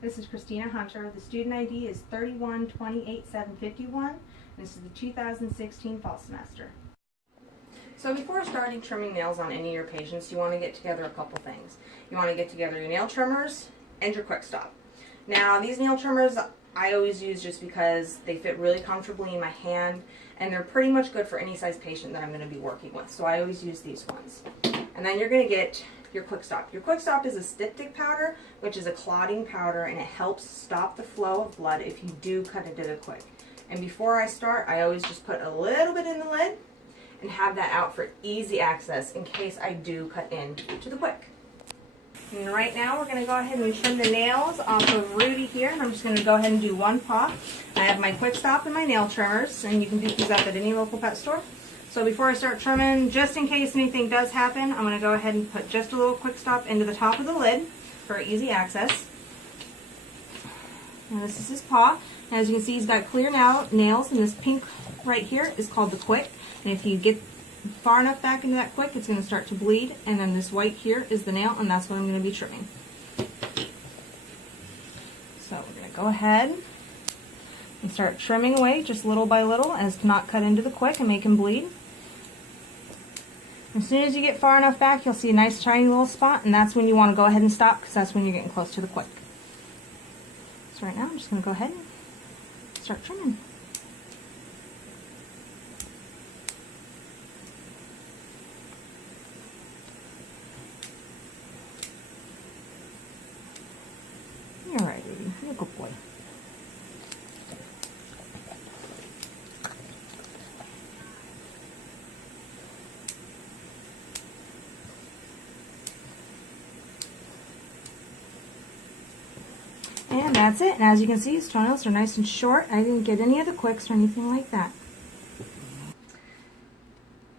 This is Christina Hunter. The student ID is 3128751. This is the 2016 fall semester. So before starting trimming nails on any of your patients, you want to get together a couple things. You want to get together your nail trimmers and your quick stop. Now these nail trimmers I always use just because they fit really comfortably in my hand and they're pretty much good for any size patient that I'm going to be working with. So I always use these ones. And then you're going to get your quick stop. Your quick stop is a styptic powder, which is a clotting powder, and it helps stop the flow of blood if you do cut into the quick. And before I start, I always just put a little bit in the lid and have that out for easy access in case I do cut into the quick. And right now we're going to go ahead and trim the nails off of Rudy here, and I'm just going to go ahead and do one paw. I have my quick stop and my nail trimmers, and you can pick these up at any local pet store. So before I start trimming, just in case anything does happen, I'm going to go ahead and put just a little quick stop into the top of the lid for easy access. Now this is his paw. As you can see, he's got clear nails, and this pink right here is called the quick. And if you get far enough back into that quick, it's going to start to bleed. And then this white here is the nail, and that's what I'm going to be trimming. So we're going to go ahead and start trimming away just little by little as to not cut into the quick and make him bleed. As soon as you get far enough back, you'll see a nice shiny little spot, and that's when you want to go ahead and stop, because that's when you're getting close to the quick. So right now I'm just going to go ahead and start trimming. You're right, baby. You're a good boy. And that's it. And as you can see, his toenails are nice and short. I didn't get any of the quicks or anything like that.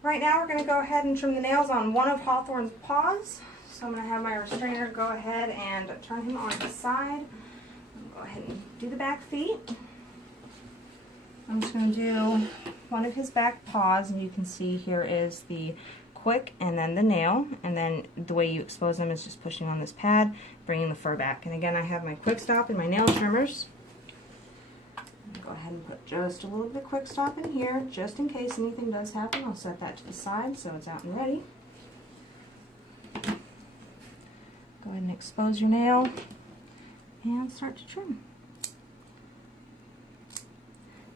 Right now we're going to go ahead and trim the nails on one of Hawthorne's paws. So I'm going to have my restrainer go ahead and turn him on the side. Go ahead and do the back feet. I'm just going to do one of his back paws, and you can see here is the quick and then the nail, and then the way you expose them is just pushing on this pad, bringing the fur back. And again, I have my quick stop and my nail trimmers. Go ahead and put just a little bit of quick stop in here, just in case anything does happen. I'll set that to the side so it's out and ready. Go ahead and expose your nail and start to trim.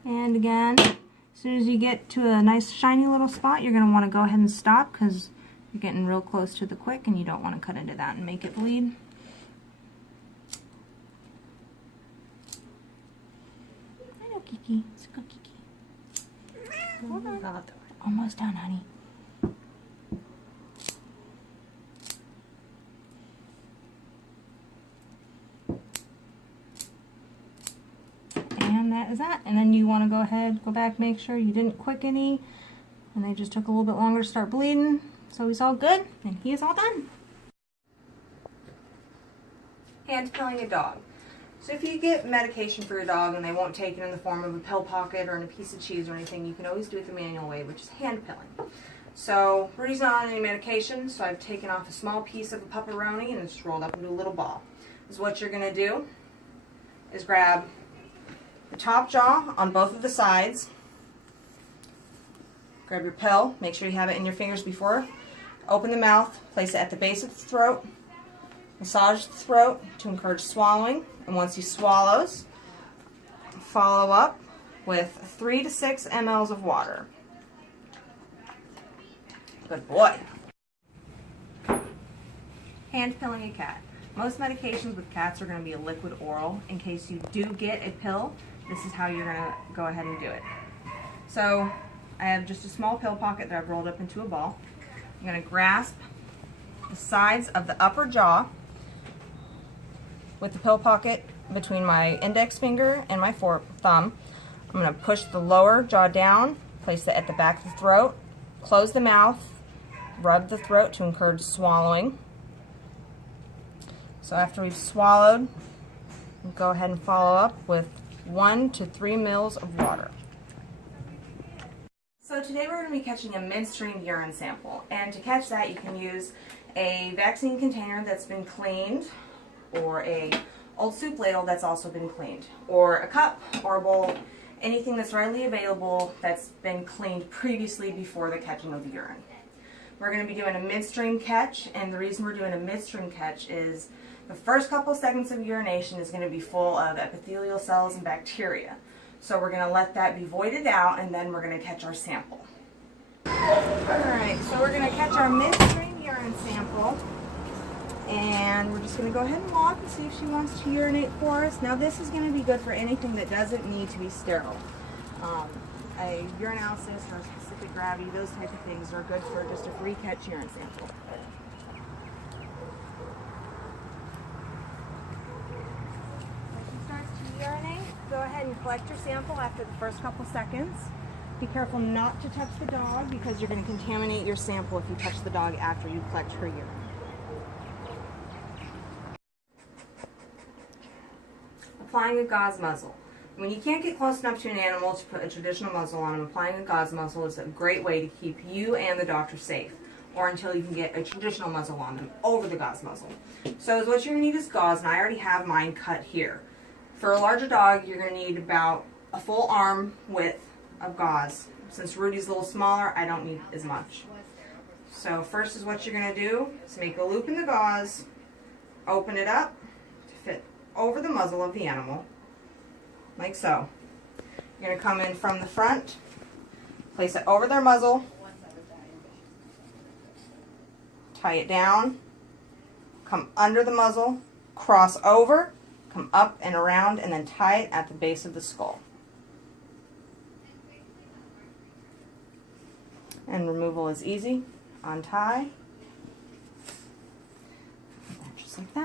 And again, as soon as you get to a nice shiny little spot, you're going to want to go ahead and stop, because you're getting real close to the quick and you don't want to cut into that and make it bleed. I know, Kiki. It's a good Kiki. Hold on. Almost done, honey. And that is that. And then you want to go ahead, go back, make sure you didn't quick any, and they just took a little bit longer to start bleeding. So he's all good, and he is all done. Hand pilling a dog. So if you get medication for your dog and they won't take it in the form of a pill pocket or in a piece of cheese or anything, you can always do it the manual way, which is hand pilling. So Rudy's not on any medication, so I've taken off a small piece of a pepperoni and it's rolled up into a little ball. So what you're going to do is grab the top jaw on both of the sides, grab your pill, make sure you have it in your fingers before, open the mouth, place it at the base of the throat, massage the throat to encourage swallowing, and once he swallows, follow up with 3 to 6 mLs of water. Good boy. Hand pilling a cat. Most medications with cats are going to be a liquid oral. In case you do get a pill, this is how you're going to go ahead and do it. So I have just a small pill pocket that I've rolled up into a ball. I'm going to grasp the sides of the upper jaw with the pill pocket between my index finger and my thumb. I'm going to push the lower jaw down, place it at the back of the throat, close the mouth, rub the throat to encourage swallowing. So after we've swallowed, we'll go ahead and follow up with 1 to 3 mL of water. So today we're going to be catching a midstream urine sample, and to catch that you can use a vaccine container that's been cleaned, or a old soup ladle that's also been cleaned, or a cup or a bowl, anything that's readily available that's been cleaned previously before the catching of the urine. We're going to be doing a midstream catch, and the reason we're doing a midstream catch is the first couple seconds of urination is going to be full of epithelial cells and bacteria. So we're going to let that be voided out, and then we're going to catch our sample. Alright, so we're going to catch our midstream urine sample, and we're just going to go ahead and walk and see if she wants to urinate for us. Now this is going to be good for anything that doesn't need to be sterile. A urinalysis or a specific gravity, those type of things are good for just a free catch urine sample. When she starts to urinate, go ahead and collect your sample after the first couple seconds. Be careful not to touch the dog because you're going to contaminate your sample if you touch the dog after you collect her urine. Applying a gauze muzzle. When you can't get close enough to an animal to put a traditional muzzle on them, applying a gauze muzzle is a great way to keep you and the doctor safe, or until you can get a traditional muzzle on them over the gauze muzzle. So what you're going to need is gauze, and I already have mine cut here. For a larger dog, you're going to need about a full arm width of gauze. Since Rudy's a little smaller, I don't need as much. So first is what you're going to do is make a loop in the gauze, open it up to fit over the muzzle of the animal, like so. You're going to come in from the front, place it over their muzzle, tie it down, come under the muzzle, cross over, come up and around, and then tie it at the base of the skull. And removal is easy. Untie, just like that.